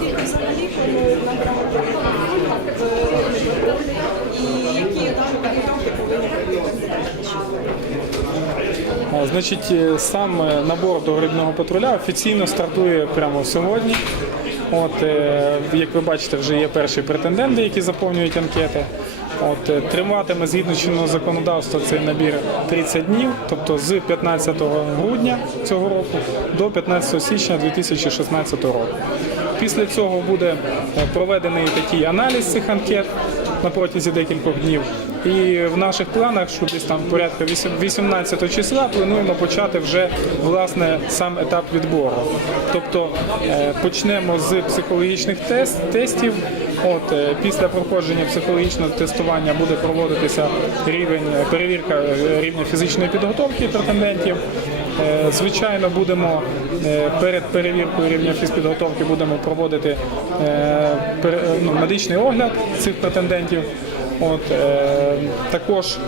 Скільки взагалі планують набрати і які підготовки повинні бути Значить, е, сам е, набор до рибного патруля офіційно стартує прямо сьогодні. От, е, як ви бачите, вже є перші претенденти, які заповнюють анкети. От, е, триватиме згідно чинного законодавства цей набір 30 днів, тобто з 15 грудня цього року до 15 січня 2016 року. Після цього буде е, проведений такий аналіз цих анкет на протязі декількох днів. І в наших планах, що десь там порядка 8 18 числа, плануємо почати вже власне сам етап відбору. Тобто е, почнемо з психологічних тест, тестів. От е, після проходження психологічного тестування буде проводитися рівень е, перевірка рівня фізичної підготовки претендентів. Звичайно, будемо перед перевіркою рівня фізпідготовки будемо проводити ну, медичний огляд цих претендентів. От, е, також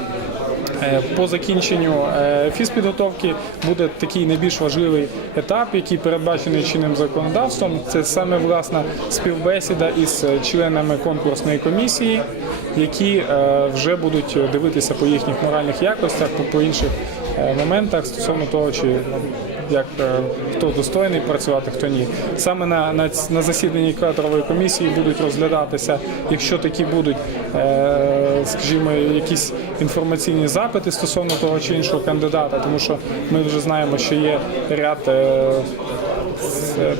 е, по закінченню е, фізпідготовки буде такий найбільш важливий етап, який передбачений чинним законодавством. Це саме власна співбесіда із е, членами конкурсної комісії, які е, вже будуть дивитися по їхніх моральних якостях, по, інших е, моментах стосовно того, чи ну, як е, хто достойний працювати, хто ні. Саме на, на, на засіданні кадрової комісії будуть розглядатися, якщо такі будуть, е, скажімо, якісь інформаційні запити стосовно того чи іншого кандидата, тому що ми вже знаємо, що є ряд. е,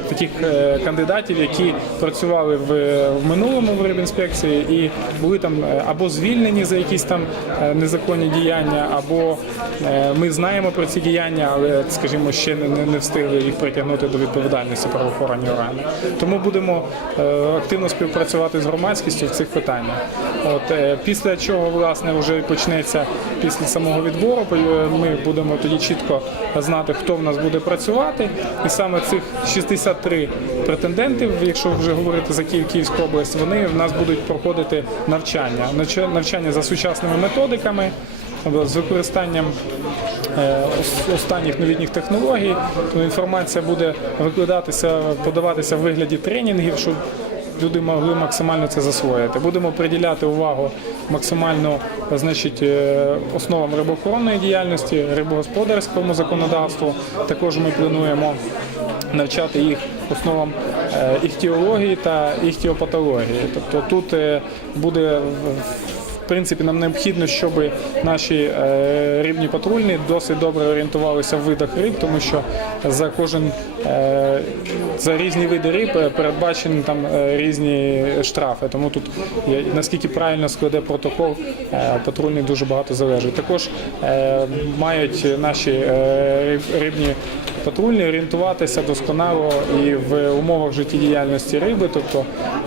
таких е, кандидатів, які працювали в, в минулому в рибінспекції і були там е, або звільнені за якісь там е, незаконні діяння, або ми знаємо про ці діяння, але, скажімо, ще не, не- встигли їх притягнути до відповідальності правоохоронні органи. Тому будемо активно співпрацювати з громадськістю в цих питаннях. От після чого власне вже почнеться після самого відбору. Ми будемо тоді чітко знати, хто в нас буде працювати, і саме цих 63 претендентів, якщо вже говорити за Київ Київську область, вони в нас будуть проходити навчання, навчання за сучасними методиками. З використанням е, останніх новітніх технологій, то інформація буде викладатися, подаватися в вигляді тренінгів, щоб люди могли максимально це засвоїти. Будемо приділяти увагу максимально значить, е, основам рибоохоронної діяльності, рибогосподарському законодавству. Також ми плануємо навчати їх основам е, іхтіології та іхтіопатології. Тобто тут е, буде принципі, нам необхідно, щоб наші е, рибні патрульні досить добре орієнтувалися в видах риб, тому що за кожен е, за різні види риб е, передбачені там різні штрафи. Тому тут наскільки правильно складе протокол, патрульний дуже багато залежить. Також мають наші рибні патрульні орієнтуватися досконало і в умовах життєдіяльності риби, тобто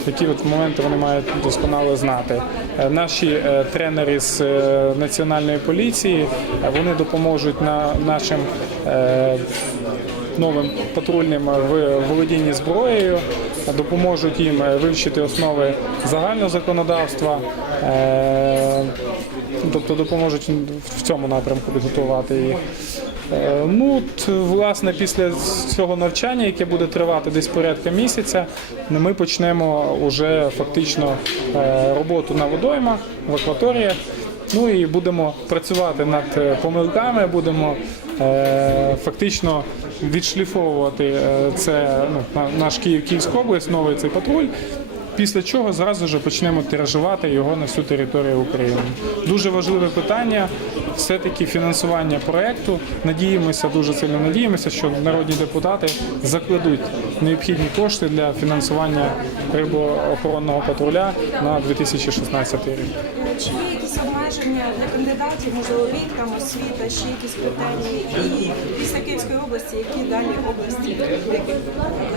які от моменти вони мають досконало знати. Наші е, тренери з е, національної поліції. Вони допоможуть на нашим е, новим патрульним в володінні зброєю, допоможуть їм е, вивчити основи загального законодавства. е, Тобто допоможуть в цьому напрямку підготувати їх. Е, Ну, от, власне, після цього навчання, яке буде тривати десь порядка місяця, ми почнемо вже фактично е, роботу на водоймах, в акваторіях. Ну і будемо працювати над е, помилками, будемо е, фактично відшліфовувати е, це ну, на- наш Київ, Київська область, новий цей патруль. Після чого зразу ж почнемо тиражувати його на всю територію України. Дуже важливе питання все-таки фінансування проекту. Надіємося, дуже сильно надіємося, що народні депутати закладуть необхідні кошти для фінансування рибоохоронного патруля на 2016 рік. Чи є якісь обмеження для кандидатів, можливо, вік, там освіта, ще якісь питання? І після Київської області, які далі області?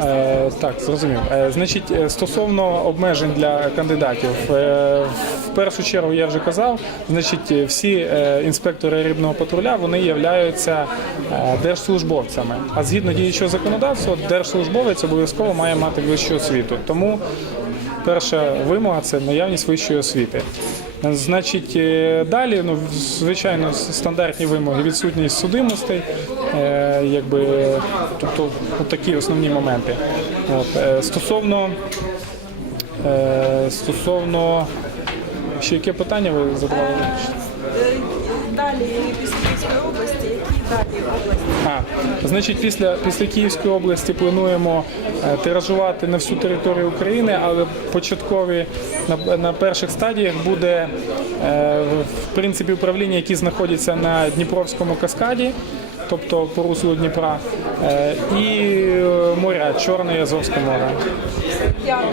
Е, так, зрозумів. Е, значить, е, стосовно обмежень для кандидатів, е, в першу чергу я вже казав, значить, е, всі е, інспектори рибного патруля вони являються е, держслужбовцями. А згідно діючого законодавства, держслужбовець обов'язково має мати вищу освіту. Тому перша вимога це наявність вищої освіти. Значить, е, далі, ну, звичайно, стандартні вимоги, відсутність судимостей, е, якби, тобто такі основні моменти. От, е, стосовно, е, стосовно ще яке питання ви задавали? Далі після Київської області, які далі області? А, значить, після, після Київської області плануємо е, тиражувати на всю територію України, але початкові на, на перших стадіях буде е, в принципі управління, які знаходяться на Дніпровському каскаді, тобто по руслу Дніпра, е, і моря Чорне і Азовське море. Дякую.